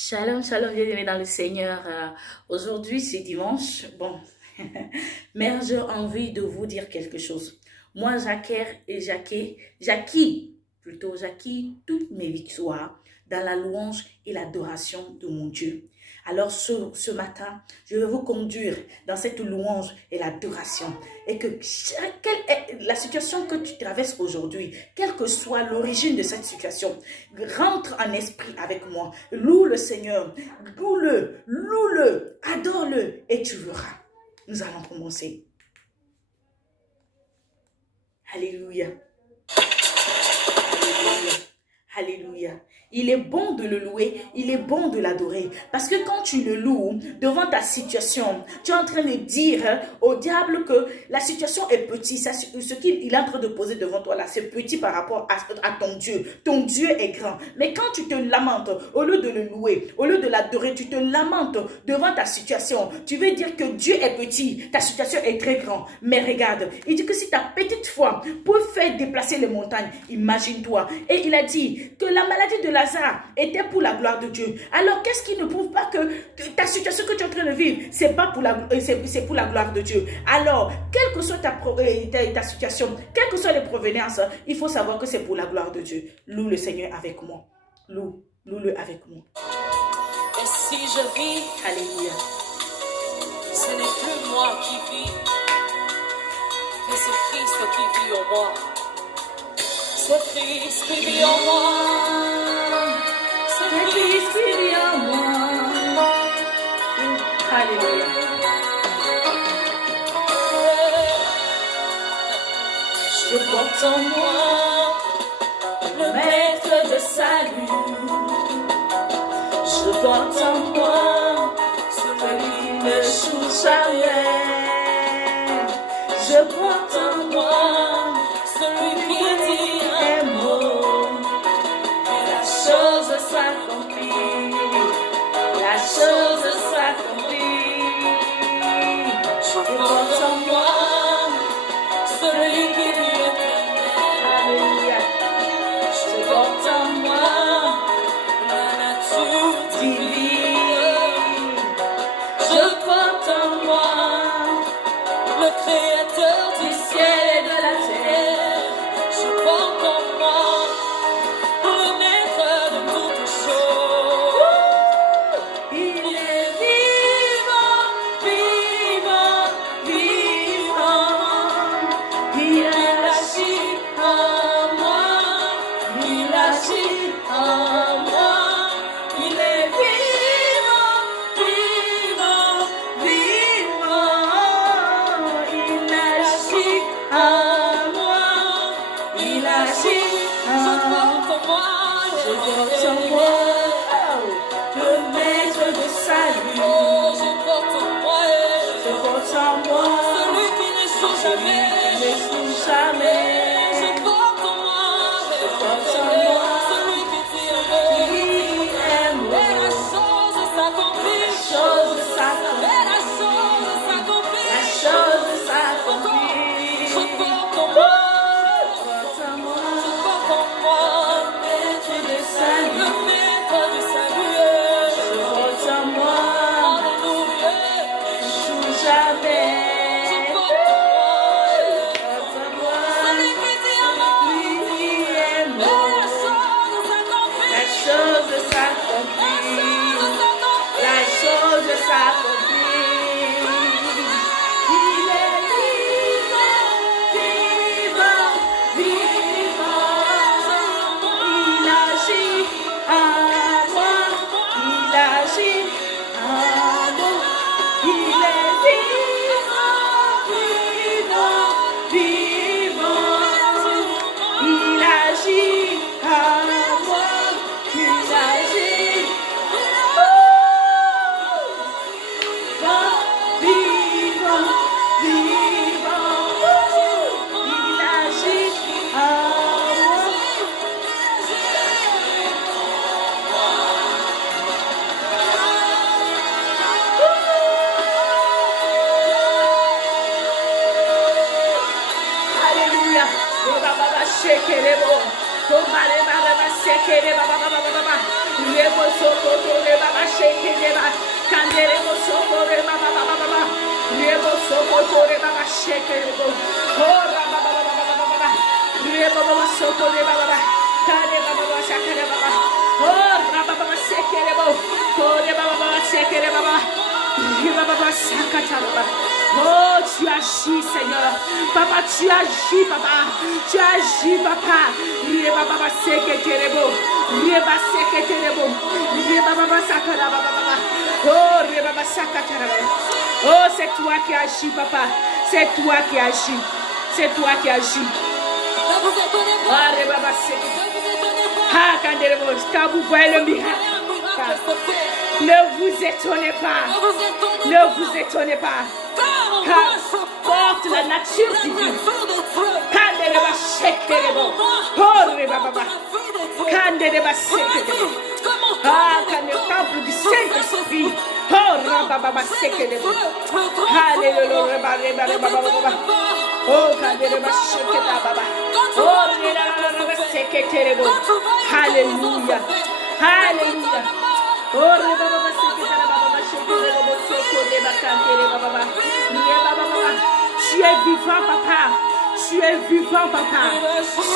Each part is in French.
Shalom, shalom, bien-aimés dans le Seigneur. Aujourd'hui, c'est dimanche. Bon, mais j'ai envie de vous dire quelque chose. Moi, j'acquis toutes mes victoires dans la louange et l'adoration de mon Dieu. Alors, ce matin, je vais vous conduire dans cette louange et l'adoration. Et que quelle est la situation que tu traverses aujourd'hui, quelle que soit l'origine de cette situation, rentre en esprit avec moi. Loue le Seigneur, loue-le, adore-le et tu verras. Nous allons commencer. Alléluia. Alléluia. Alléluia. Il est bon de le louer, il est bon de l'adorer. Parce que quand tu le loues devant ta situation, tu es en train de dire au diable que la situation est petite. Ce qu'il est en train de poser devant toi là, c'est petit par rapport à ton Dieu. Ton Dieu est grand. Mais quand tu te lamentes, au lieu de le louer, au lieu de l'adorer, tu te lamentes devant ta situation. Tu veux dire que Dieu est petit, ta situation est très grande. Mais regarde, il dit que si ta petite foi peut faire déplacer les montagnes, imagine-toi. Et il a dit que la maladie de Lazare était pour la gloire de Dieu. Alors qu'est-ce qui ne prouve pas que ta situation que tu es en train de vivre, c'est pour la gloire de Dieu? Alors, quelle que soit ta situation, quelles que soient les provenances, il faut savoir que c'est pour la gloire de Dieu. Loue le Seigneur avec moi. Loue-le avec moi. Et si je vis, Alléluia. ce n'est plus moi qui vis, mais c'est Christ qui vit en moi. C'est Christ qui vit en moi. C'est Christ qui vit en moi. Alléluia. Je porte en moi le maître de salut. Je porte en moi celui qui ne joue jamais. Je porte en moi celui qui dit un mot et la chose s'accomplit. La chose s'accomplit. Je porte en moi celui qui dit Alléluia. je porte en moi la nature divine. Je porte en moi le créateur du ciel et de la terre. Je porte en moi le maître de toutes choses. Il est vivant, vivant, vivant. Il agit en moi. Il agit en moi. Il est vivant, vivant, vivant. Il agit en moi. Il agit en moi. Je porte en moi le maître de salut. Je porte en moi. Je porte en moi Celui qui ne joue jamais. jamais. Je porte en moi. porte en moi Celui qui dit un mot. Et la chose s'accomplit. La chose s'accomplit. Et la chose s'accomplit. La chose s'accomplit. Je porte en moi. Porte en moi Je porte en moi maître de salut. le maître du salut. Je porte en moi Alléluia. joue jamais. Je porte en moi Porte en moi celui qui dit un mot. lui aime. Et la chose s'accomplit. La chose s'accomplit. La chose s'accomplit. Il est vivant, vivant, vivant. Il agit en moi. Il agit en moi. Il est vivant, vivant, vivant. Il agit en moi. Il agit. Vivant, vivant. Il agit en moi. Alléluia. Baba Oh, tu agis, Seigneur. Papa, tu agis, papa. Tu agis, papa. Oh, c'est toi qui agis, papa. C'est toi qui agis. C'est toi qui agis. Quand vous voyez le miracle, ne vous étonnez pas. Ne vous étonnez pas. Car porte la nature divine. Quand le temple du Saint-Esprit. Oh, alléluia. Alléluia. Tu es vivant, papa. Tu es vivant, papa.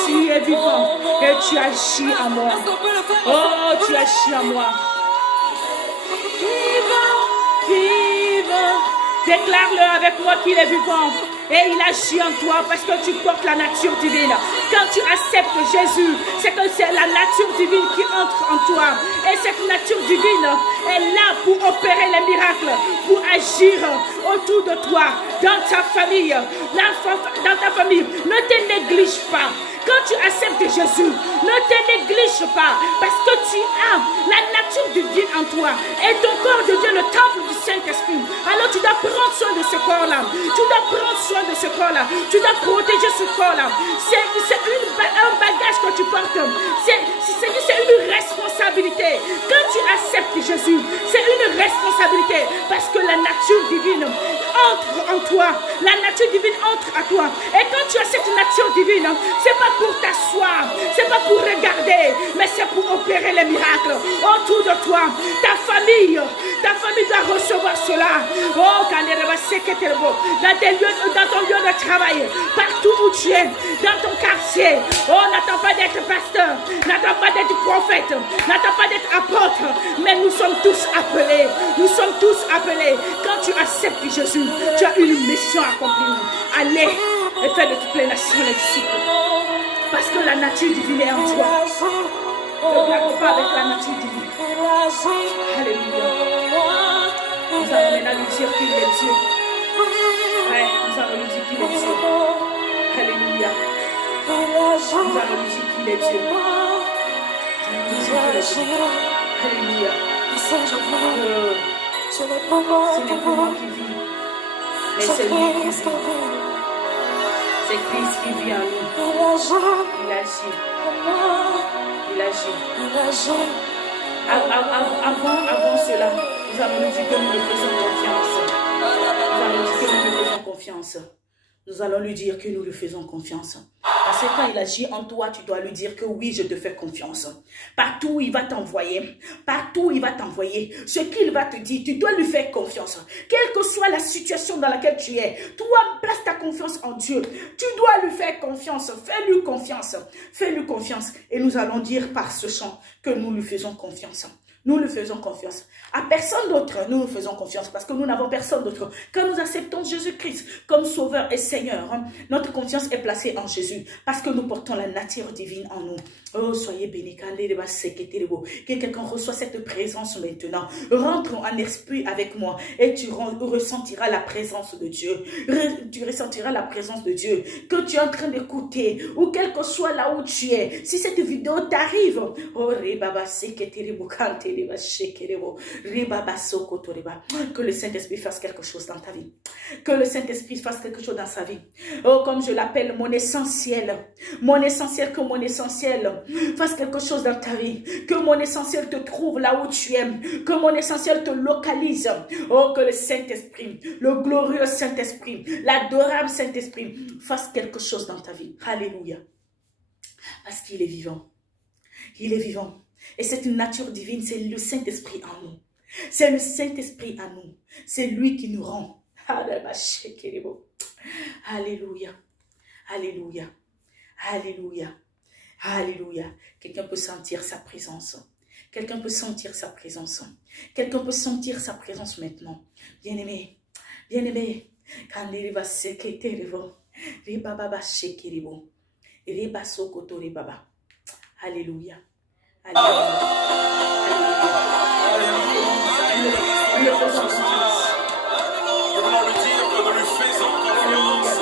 Tu es vivant. Et tu agis en moi. Oh, tu agis en moi. Vivant. Déclare-le avec moi qu'il est vivant. Et il agit en toi parce que tu portes la nature divine. Quand tu acceptes Jésus, c'est que c'est la nature divine qui entre en toi. Et cette nature divine est là pour opérer les miracles, pour agir autour de toi, dans ta famille. Dans ta famille, ne te néglige pas. Quand tu acceptes Jésus, ne te néglige pas parce que tu as la nature divine en toi et ton corps devient le temple du Saint-Esprit. Alors tu dois prendre soin de ce corps-là. Tu dois prendre soin de ce corps-là. Tu dois protéger ce corps-là. C'est un bagage que tu portes. C'est une responsabilité. Quand tu acceptes Jésus, c'est une responsabilité parce que la nature divine entre en toi. La nature divine entre à toi. Et quand tu as cette nature divine, c'est pas pour t'asseoir, c'est pas pour regarder, mais c'est pour opérer les miracles autour de toi. Ta famille doit recevoir cela. Oh, dans ton lieu de travail, partout où tu es, dans ton quartier. Oh, n'attends pas d'être pasteur, n'attends pas d'être prophète, n'attends pas d'être apôtre, mais nous sommes tous appelés. Nous sommes tous appelés. Quand tu acceptes Jésus, tu as une mission à accomplir. Allez et fais de toutes les nations les disciples. Parce que la nature divine est en toi. Ne blague pas avec la nature divine. Alléluia. Nous allons maintenant lui dire qu'il est Dieu. Ouais, nous allons lui dire qu'il est Dieu. Alléluia. Nous allons lui dire qu'il est Dieu. Alléluia. Ce n'est pas moi qui vis, mais c'est lui qui vit. C'est Christ qui vit en nous. Il agit. Il agit. Avant cela, nous allons nous dire que nous lui faisons confiance. Nous allons dire que nous lui faisons confiance. Nous allons lui dire que nous lui faisons confiance. Parce que quand il agit en toi, tu dois lui dire que oui, je te fais confiance. Partout où il va t'envoyer, ce qu'il va te dire, tu dois lui faire confiance. Quelle que soit la situation dans laquelle tu es, toi, place ta confiance en Dieu. Tu dois lui faire confiance. Fais-lui confiance. Fais-lui confiance. Et nous allons dire par ce chant que nous lui faisons confiance. Nous lui faisons confiance. À personne d'autre, nous nous faisons confiance parce que nous n'avons personne d'autre. Quand nous acceptons Jésus-Christ comme Sauveur et Seigneur, notre confiance est placée en Jésus parce que nous portons la nature divine en nous. Oh, soyez bénis. Que quelqu'un reçoit cette présence maintenant. Rentre en esprit avec moi et tu ressentiras la présence de Dieu. Tu ressentiras la présence de Dieu que tu es en train d'écouter ou quel que soit là où tu es. Si cette vidéo t'arrive, oh, que le Saint-Esprit fasse quelque chose dans ta vie. Que le Saint-Esprit fasse quelque chose dans sa vie. Oh, comme je l'appelle, mon essentiel. Mon essentiel, que mon essentiel fasse quelque chose dans ta vie. Que mon essentiel te trouve là où tu es. Que mon essentiel te localise. Oh, que le Saint-Esprit, le glorieux Saint-Esprit, l'adorable Saint-Esprit fasse quelque chose dans ta vie. Alléluia. Parce qu'il est vivant. Il est vivant. Et c'est une nature divine, c'est le Saint-Esprit en nous. C'est le Saint-Esprit en nous. C'est lui qui nous rend. Alléluia. Alléluia. Alléluia. Alléluia. Quelqu'un peut sentir sa présence. Quelqu'un peut sentir sa présence. Quelqu'un peut sentir sa présence maintenant. Bien-aimé. Bien-aimé. Quand il va se quitter, Alléluia. Alléluia. Nous le faisons confiance. Nous voulons lui dire que nous lui faisons confiance.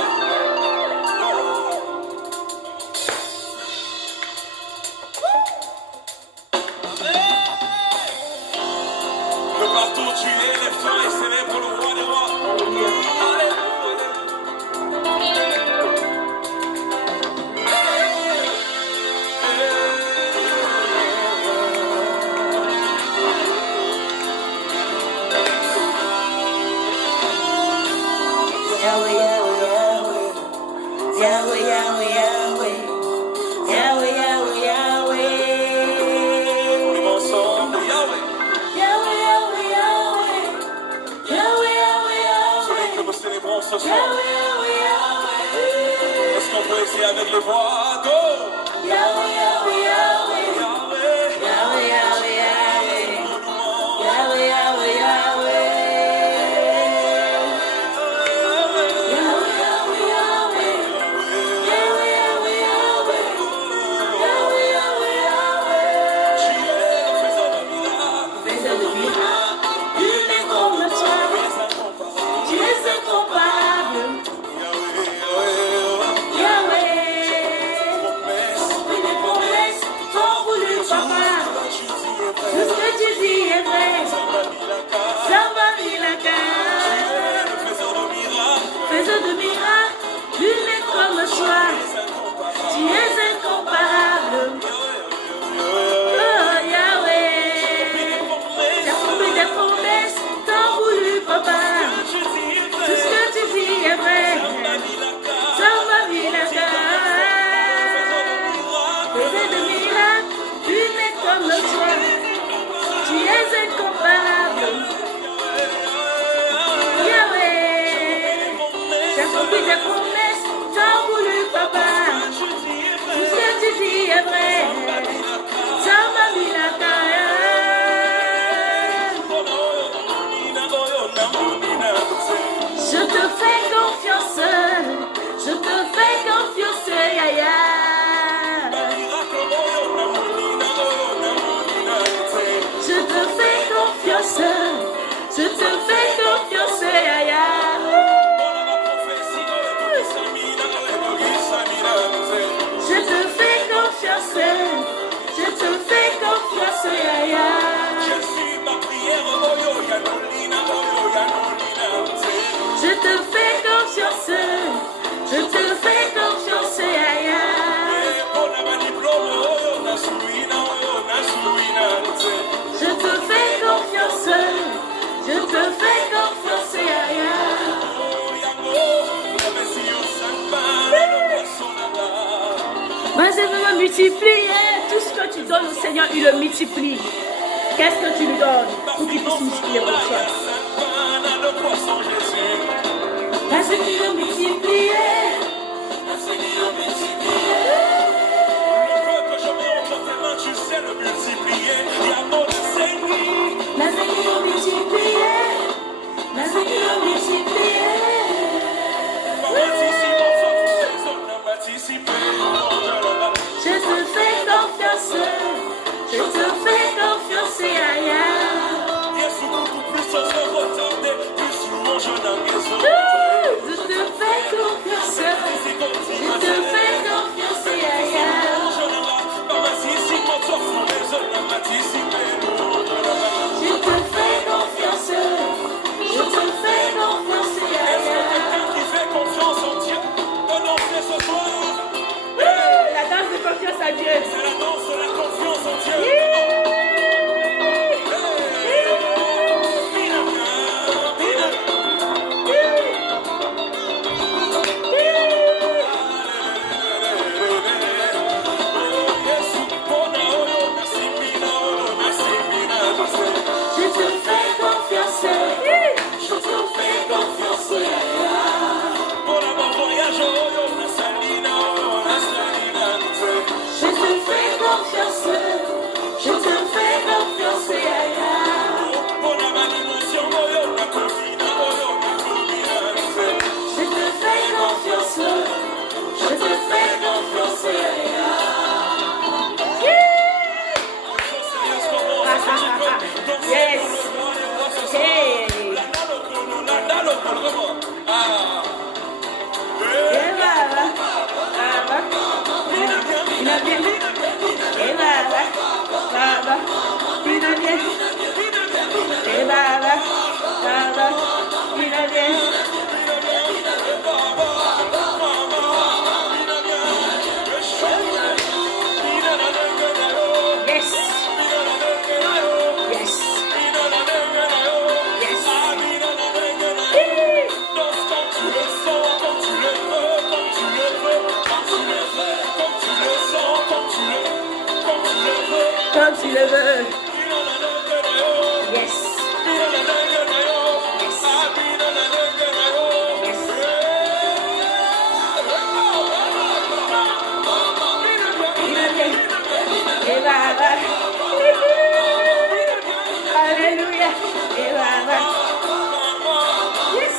Que partout tu es, lève-toi et célèbre le roi des rois. Ce soir. Est-ce qu'on peut essayer avec les voix? Go! Yahweh, Yahweh, Yahweh. Yahweh, Yahweh, Yahweh. Yahweh, Yahweh, Yahweh. Yahweh, Yahweh, Yahweh. Yahweh, Yahweh, Yahweh. Yahweh, Yahweh, Yahweh. Tu es le faiseur de miracles. Faiseur de miracles. Il est comme toi. Tu es incomparable. Tout ce que tu dis est vrai. Faiseur de miracles, nul n'est comme toi. Tu es incomparable. Oh Yahweh, t'as promis des promesses, t'as voulu papa. Tout ce que tu dis est vrai. Samba Milaka. Faiseur de miracles, nul n'est comme toi. Tu es incomparable. Yahweh, t'as compris des promesses, t'as voulu papa. Tout ce que tu dis est vrai. Samba Milaka. Je te fais confiance. Je te fais confiance, Yaya. Je te fais confiance, je te fais confiance, Yaya. Je te fais confiance, je te fais confiance, Yaya. Je suis ma prière, je te fais confiance, je te fais confiance, Yaya. Je te fais confiance, je te fais confiance, Yaya. Vas-y, veux me multiplier. Tout ce que tu donnes au Seigneur, il le multiplie. Qu'est-ce que tu lui donnes pour qu'il puisse multiplier pour toi? Vas-y, tu le multiplier. Tu sais le multiplier, il y a mon Seigneur. La Seigneur multiplier, la Seigneur multiplier. Je te fais confiance, Yaya. le veux. Yes. Alléluia. Et Baba. Yes.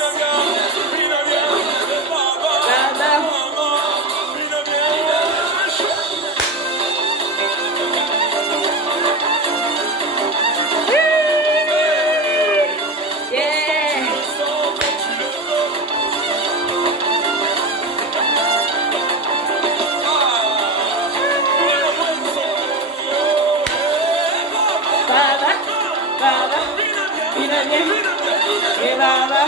Baba.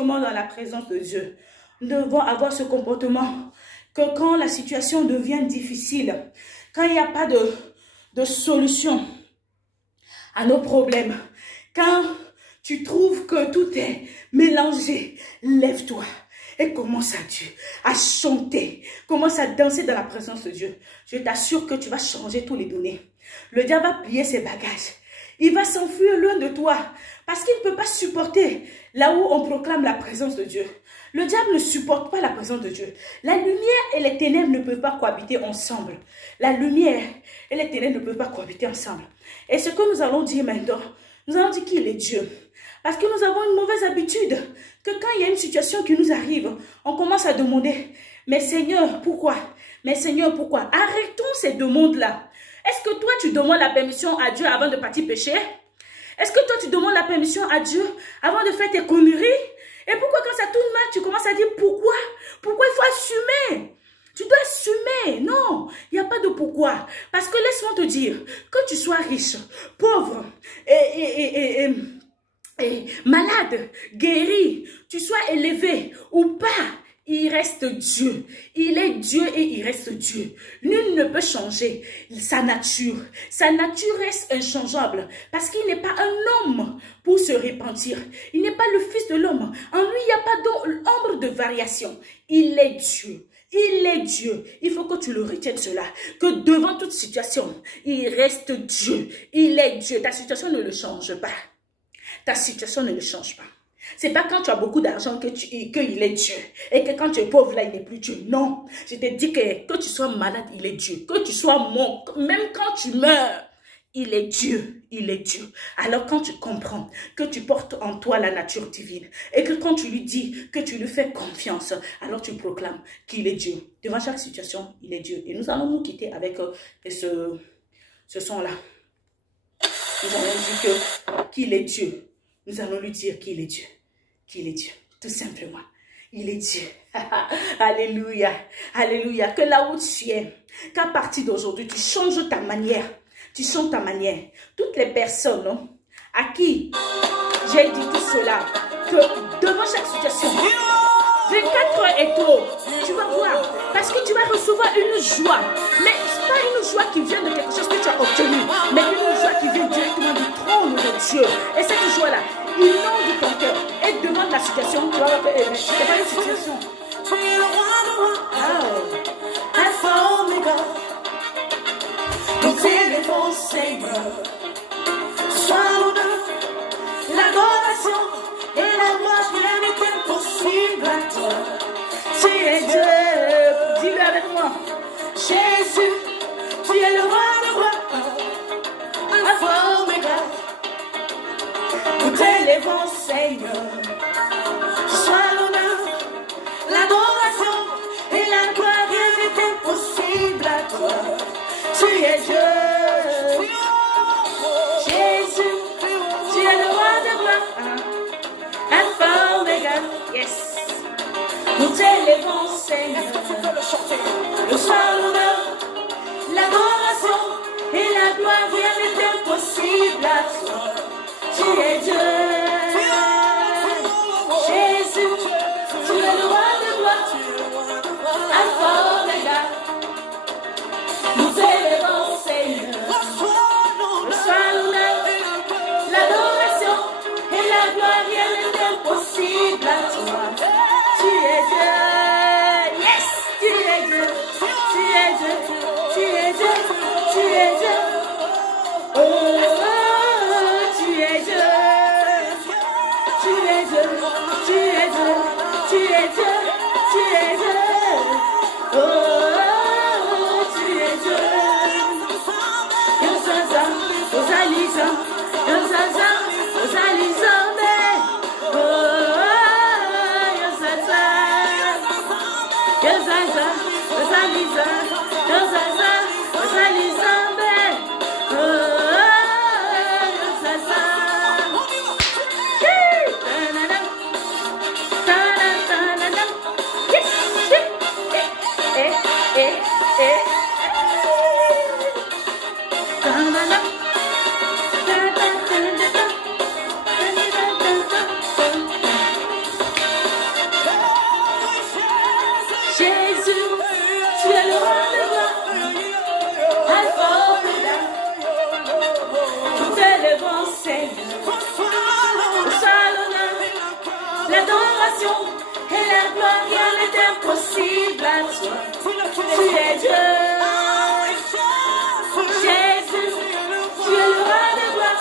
Dans la présence de Dieu. Nous devons avoir ce comportement que quand la situation devient difficile, quand il n'y a pas de solution à nos problèmes, quand tu trouves que tout est mélangé, lève-toi et commence à chanter, commence à danser dans la présence de Dieu. Je t'assure que tu vas changer tous les données. Le diable va plier ses bagages. Il va s'enfuir loin de toi parce qu'il ne peut pas supporter là où on proclame la présence de Dieu. Le diable ne supporte pas la présence de Dieu. La lumière et les ténèbres ne peuvent pas cohabiter ensemble. La lumière et les ténèbres ne peuvent pas cohabiter ensemble. Et ce que nous allons dire maintenant, nous allons dire qu'il est Dieu. Parce que nous avons une mauvaise habitude que quand il y a une situation qui nous arrive, on commence à demander, mais Seigneur, pourquoi? Mais Seigneur, pourquoi? Arrêtons ces demandes-là. Est-ce que toi, tu demandes la permission à Dieu avant de partir pécher? Est-ce que toi, tu demandes la permission à Dieu avant de faire tes conneries? Et pourquoi quand ça tourne mal, tu commences à dire pourquoi? Pourquoi il faut assumer? Tu dois assumer. Non, il n'y a pas de pourquoi. Parce que laisse-moi te dire, que tu sois riche, pauvre et malade, guéri, tu sois élevé ou pas, il reste Dieu. Il est Dieu et il reste Dieu. Nul ne peut changer sa nature. Sa nature reste inchangeable parce qu'il n'est pas un homme pour se repentir. Il n'est pas le fils de l'homme. En lui, il n'y a pas d'ombre de variation. Il est Dieu. Il est Dieu. Il faut que tu le retiennes cela. Que devant toute situation, il reste Dieu. Il est Dieu. Ta situation ne le change pas. Ta situation ne le change pas. C'est pas quand tu as beaucoup d'argent qu'il est Dieu. Et que quand tu es pauvre, là, il n'est plus Dieu. Non. Je te dis que tu sois malade, il est Dieu. Que tu sois mort, même quand tu meurs, il est Dieu. Il est Dieu. Alors quand tu comprends que tu portes en toi la nature divine et que quand tu lui dis que tu lui fais confiance, alors tu proclames qu'il est Dieu. Devant chaque situation, il est Dieu. Et nous allons nous quitter avec ce son-là. Nous allons dire qu'il est Dieu. Nous allons lui dire qu'il est Dieu. Qu'il est Dieu. Tout simplement. Il est Dieu. Alléluia. Alléluia. Que là où tu es, qu'à partir d'aujourd'hui, tu changes ta manière. Tu changes ta manière. Toutes les personnes à qui j'ai dit tout cela, que devant chaque situation, 24 heures est trop. Tu vas voir. Parce que tu vas recevoir une joie. Mais ce n'est pas une joie qui vient de quelque chose que tu as obtenu. Mais une joie qui vient directement du trône de Dieu. Et cette joie-là, inonde ton cœur. Et devant la situation, tu vas voir que c'est pas une situation. Alpha Omega, nous élevons Seigneur. Sois l'honneur, l'adoration et la gloire, rien n'est impossible à toi. Tu es Dieu. Dis-le avec moi. Jésus, tu es le roi de rois. Alpha Omega, nous t'élevons Seigneur. Sois l'honneur, l'adoration Seigneur. Est-ce que tu peux le chanter? Le soir, l'honneur, l'adoration et la gloire, rien n'est impossible à toi. Tu es Dieu. Jésus, tu es le roi de gloire. Alpha, Omega. Nous élevons, Seigneur. Le soir, l'honneur, l'adoration et la gloire, rien n'est impossible à toi. Tu es Dieu. Yes, tu es Dieu. Tu es Dieu. Tu es Dieu. Tu es Dieu. Oh, tu es Dieu. Tu es Dieu. Tu es Dieu. Tu es Dieu. Tu es Dieu. Oh, tu es Dieu. Yosaza, Osalisa, Yosaza, Osalisa, oh, Yosaza, Yosaza, Osalisa, Yosaza, Osalisa, oh, Yosaza. Ta-da-da, ta-da-da-da-da. Ta-da-da. Jésus, tu es le roi de gloire, Alpha Omega, nous t'élevons, Seigneur. Le soir, l'honneur, l'adoration et la gloire, rien n'est impossible à toi. Tu es Dieu. Jésus, tu es le roi de gloire,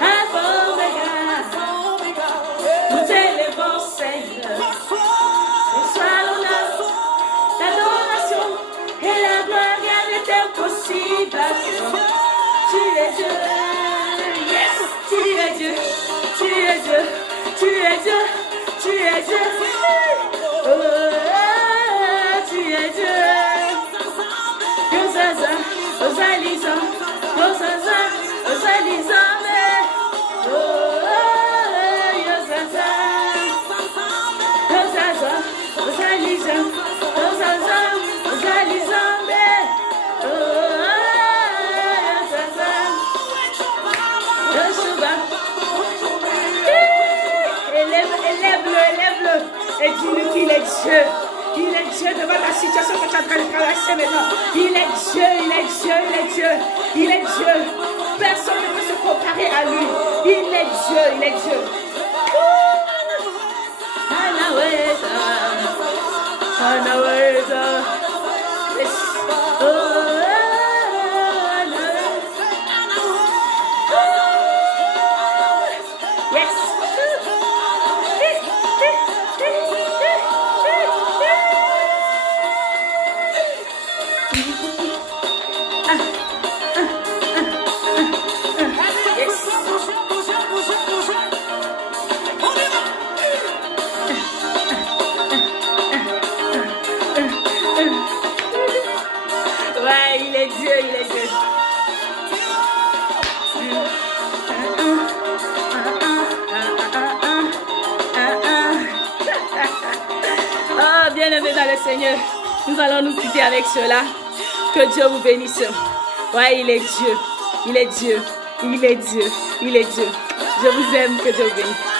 Alpha Omega, nous t'élevons, Seigneur. Le soir, l'honneur, l'adoration et la gloire, rien n'est impossible à toi. Tu es Dieu. Yes, tu es Dieu. Tu es Dieu. Tu es Dieu. Tu es Dieu. Oh, tu es Dieu. Yosaza, Osalisa, Yosaza, Osalisa, oh, Yosaza, Yosaza, Osalisa, Yosaza, Osalisa, oh, Yosaza, Yosuba. Élève-le, et dis-lui qu'il est Dieu. Il est Dieu devant la situation que tu es en train de traverser maintenant. Il est Dieu, il est Dieu, il est Dieu. Il est Dieu. Personne ne peut se comparer à lui. Il est Dieu, il est Dieu. Anaweza, Anaweza. Yes. Oh, yes. Ouais, il est Dieu, il est Dieu. Oh, bien-aimés dans le Seigneur, nous allons nous quitter avec cela. Que Dieu vous bénisse. Ouais, il est Dieu. Il est Dieu. Il est Dieu. Il est Dieu. Je vous aime. Que Dieu vous bénisse.